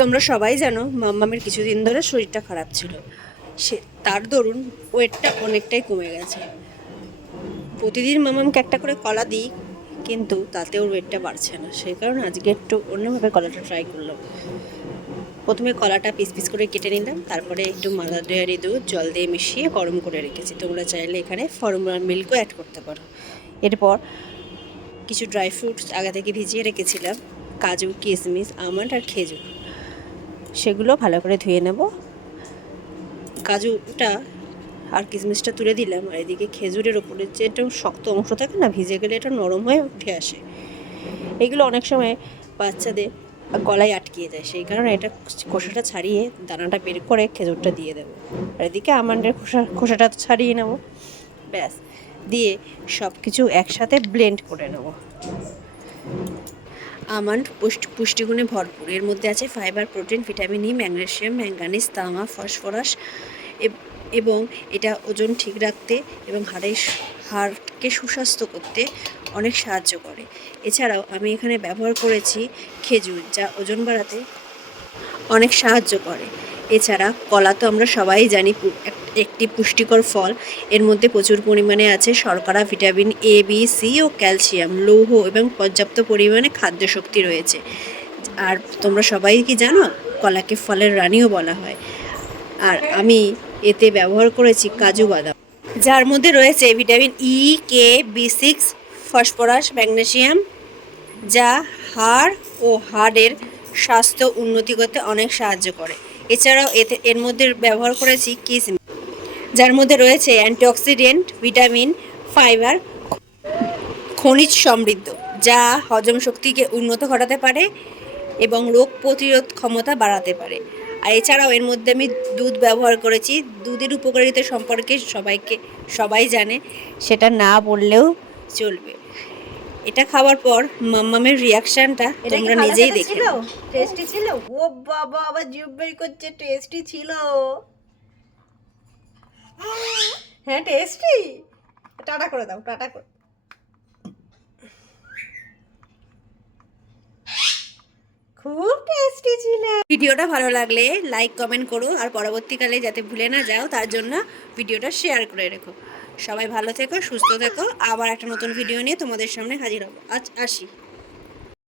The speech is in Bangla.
তোমরা সবাই জানো মাম্মামের কিছুদিন ধরে শরীরটা খারাপ ছিল। সে তার দরুন ওয়েটটা অনেকটাই কমে গেছে। প্রতিদিন মাম্মামকে একটা করে কলা দিই, কিন্তু তাতে ওর ওয়েটটা বাড়ছে না। সেই কারণে আজকে একটু অন্যভাবে কলাটা ট্রাই করলাম। প্রথমে কলাটা পিস পিস করে কেটে নিলাম, তারপরে একটু মাদার ডেয়ারি দুধ জল দিয়ে মিশিয়ে গরম করে রেখেছি। তোমরা চাইলে এখানে ফর্মুলা মিল্কও অ্যাড করতে পারো। এরপর কিছু ড্রাই ফ্রুটস আগে থেকে ভিজিয়ে রেখেছিলাম, কাজু, কিশমিশ, আমন্ড আর খেজুর। সেগুলো ভালো করে ধুয়ে নেব। কাজুটা আর কিশমিশটা তুলে দিলাম, আর এদিকে খেজুরের ওপরে যে একটা শক্ত অংশ থাকে না, ভিজে গেলে এটা নরম হয়ে উঠে আসে। এগুলো অনেক সময় বাচ্চাদের গলায় আটকিয়ে যায়, সেই কারণে এটা খোসাটা ছাড়িয়ে দানাটা বের করে খেজুরটা দিয়ে দেবো। আর এদিকে আমন্ডের খোসাটা ছাড়িয়ে নেব। ব্যাস, দিয়ে সব কিছু একসাথে ব্লেন্ড করে নেব। আমন্ড পুষ্টিগুণে ভরপুর। এর মধ্যে আছে fibre, protein, vitamin E, magnesium, manganese, তামা, ফসফরাস, এবং এটা ওজন ঠিক রাখতে এবং হাড়কে সুস্বাস্থ্য করতে অনেক সাহায্য করে। এছাড়াও আমি এখানে ব্যবহার করেছি খেজুর, যা ওজন বাড়াতে অনেক সাহায্য করে। এছাড়া কলা তো আমরা সবাই জানি একটি পুষ্টিকর ফল। এর মধ্যে প্রচুর পরিমাণে আছে শর্করা, ভিটামিন এ, বি, সি ও ক্যালসিয়াম, লৌহ এবং পর্যাপ্ত পরিমাণে খাদ্য শক্তি রয়েছে। আর তোমরা সবাই কি জানো, কলাকে ফলের রানীও বলা হয়। আর আমি এতে ব্যবহার করেছি কাজু বাদাম, যার মধ্যে রয়েছে ভিটামিন ই, কে, বি6, ফসফরাস, ম্যাগনেসিয়াম, যা হাড় ও হাড়ের স্বাস্থ্য উন্নতি করতে অনেক সাহায্য করে। এছাড়াও এর মধ্যে ব্যবহার করেছি কিশমিশ, যার মধ্যে রয়েছে অ্যান্টিঅক্সিডেন্ট, ভিটামিন, ফাইবার, খনিজ সমৃদ্ধ, যা হজম শক্তিকে উন্নত ঘটাতে পারে এবং রোগ প্রতিরোধ ক্ষমতা বাড়াতে পারে। আর এছাড়াও এর মধ্যে আমি দুধ ব্যবহার করেছি। দুধের উপকারিতা সম্পর্কে সবাই জানে, সেটা না বললেও চলবে। এটা খাওয়ার পর মাম্মামের রিয়াকশনটা তোমরা নিজেই দেখে নাও। টেস্টি ছিল? ও বাবা, আবার জিভ বের করছে। টেস্টি ছিল? হ্যাঁ টেস্টি। টাটা করে দাও, টাটা করে। খুব টেস্টি ছিল। ভিডিওটা ভালো লাগলে লাইক, কমেন্ট করো, আর পরবর্তীকালে যাতে ভুলে না যাও তার জন্য ভিডিওটা শেয়ার করে রেখো। সবাই ভালো থেকো, সুস্থ থেকো। আবার একটা নতুন ভিডিও নিয়ে তোমাদের সামনে হাজির হবো। আজ আসি।